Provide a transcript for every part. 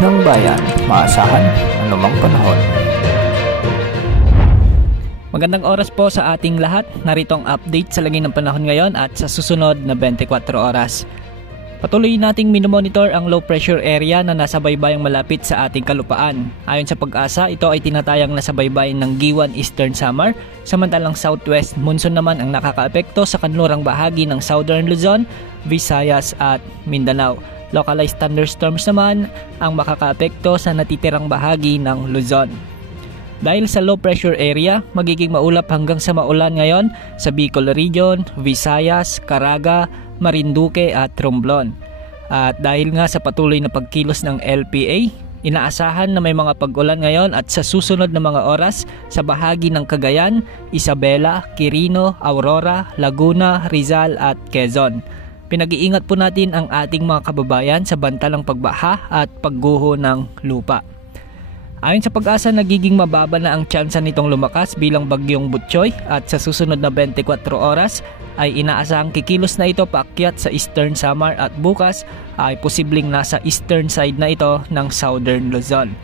ng bayan, maasahan anumang panahon. Magandang oras po sa ating lahat. Narito ang update sa lagay ng panahon ngayon at sa susunod na 24 oras. Patuloy nating minomonitor ang low pressure area na nasa baybayang malapit sa ating kalupaan. Ayon sa Pag-asa, ito ay tinatayang nasa baybayin ng Giwan Eastern Samar, samantalang southwest monsoon naman ang nakakaapekto sa kanlurang bahagi ng Southern Luzon, Visayas at Mindanao. Localized thunderstorms naman ang makakaapekto sa natitirang bahagi ng Luzon. Dahil sa low pressure area, magiging maulap hanggang sa maulan ngayon sa Bicol Region, Visayas, Caraga, Marinduque at Romblon. At dahil nga sa patuloy na pagkilos ng LPA, inaasahan na may mga pag-ulan ngayon at sa susunod na mga oras sa bahagi ng Cagayan, Isabela, Quirino, Aurora, Laguna, Rizal at Quezon. Pinag-iingat po natin ang ating mga kababayan sa bantalang pagbaha at pagguho ng lupa. Ayon sa Pag-asa, nagiging mababa na ang tsansa nitong lumakas bilang bagyong Butchoy at sa susunod na 24 oras ay inaasahang kikilos na ito paakyat sa Eastern Samar at bukas ay posibleng nasa eastern side na ito ng Southern Luzon.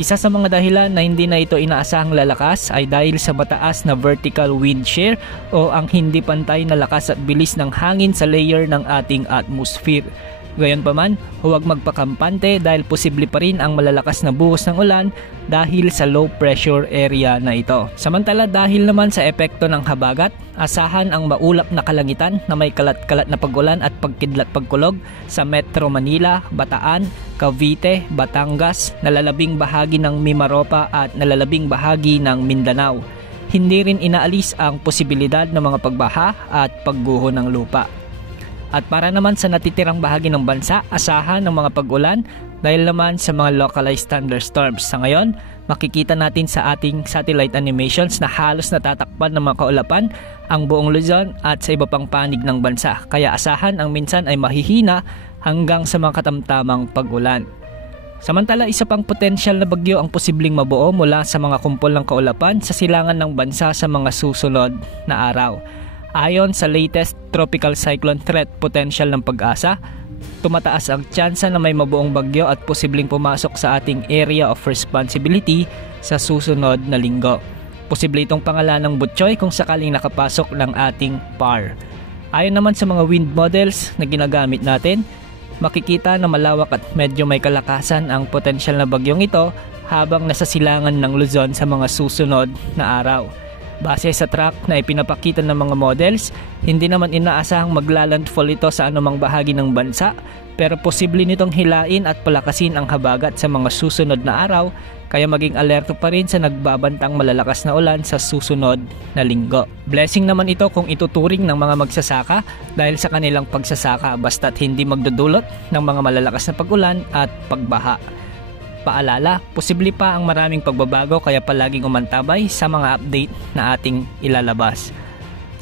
Isa sa mga dahilan na hindi na ito inaasahang lalakas ay dahil sa mataas na vertical wind shear o ang hindi pantay na lakas at bilis ng hangin sa layer ng ating atmosphere. Gayunpaman, huwag magpakampante dahil posible pa rin ang malalakas na buhos ng ulan dahil sa low pressure area na ito. Samantala, dahil naman sa epekto ng habagat, asahan ang maulap na kalangitan na may kalat-kalat na pag-ulan at pagkidlat-pagkulog sa Metro Manila, Bataan, Cavite, Batangas, nalalabing bahagi ng Mimaropa at nalalabing bahagi ng Mindanao. Hindi rin inaalis ang posibilidad ng mga pagbaha at pagguho ng lupa. At para naman sa natitirang bahagi ng bansa, asahan ng mga pag-ulan dahil naman sa mga localized thunderstorms. Sa ngayon, makikita natin sa ating satellite animations na halos natatakpan ng mga kaulapan ang buong Luzon at sa iba pang panig ng bansa. Kaya asahan ang minsan ay mahihina hanggang sa mga katamtamang pag-ulan. Samantala, isa pang potensyal na bagyo ang posibleng mabuo mula sa mga kumpol ng kaulapan sa silangan ng bansa sa mga susunod na araw. Ayon sa latest tropical cyclone threat potential ng Pag-asa, tumataas ang tsansa na may mabuong bagyo at posibleng pumasok sa ating area of responsibility sa susunod na linggo. Posible itong pangalan ng Butchoy kung sakaling nakapasok ng ating PAR. Ayon naman sa mga wind models na ginagamit natin, makikita na malawak at medyo may kalakasan ang potensyal na bagyong ito habang nasa silangan ng Luzon sa mga susunod na araw. Base sa track na ipinapakita ng mga models, hindi naman inaasahang maglalandfall ito sa anumang bahagi ng bansa, pero posible nitong hilain at palakasin ang habagat sa mga susunod na araw, kaya maging alerto pa rin sa nagbabantang malalakas na ulan sa susunod na linggo. Blessing naman ito kung ituturing ng mga magsasaka dahil sa kanilang pagsasaka basta't hindi magdudulot ng mga malalakas na pag-ulan at pagbaha. Paalala, posible pa ang maraming pagbabago kaya palaging umantabay sa mga update na ating ilalabas.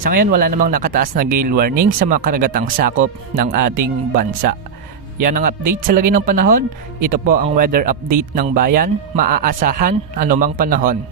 Sa ngayon, wala namang nakataas na gale warning sa mga karagatang sakop ng ating bansa. Yan ang update sa lagay ng panahon. Ito po ang weather update ng bayan, maaasahan anumang panahon.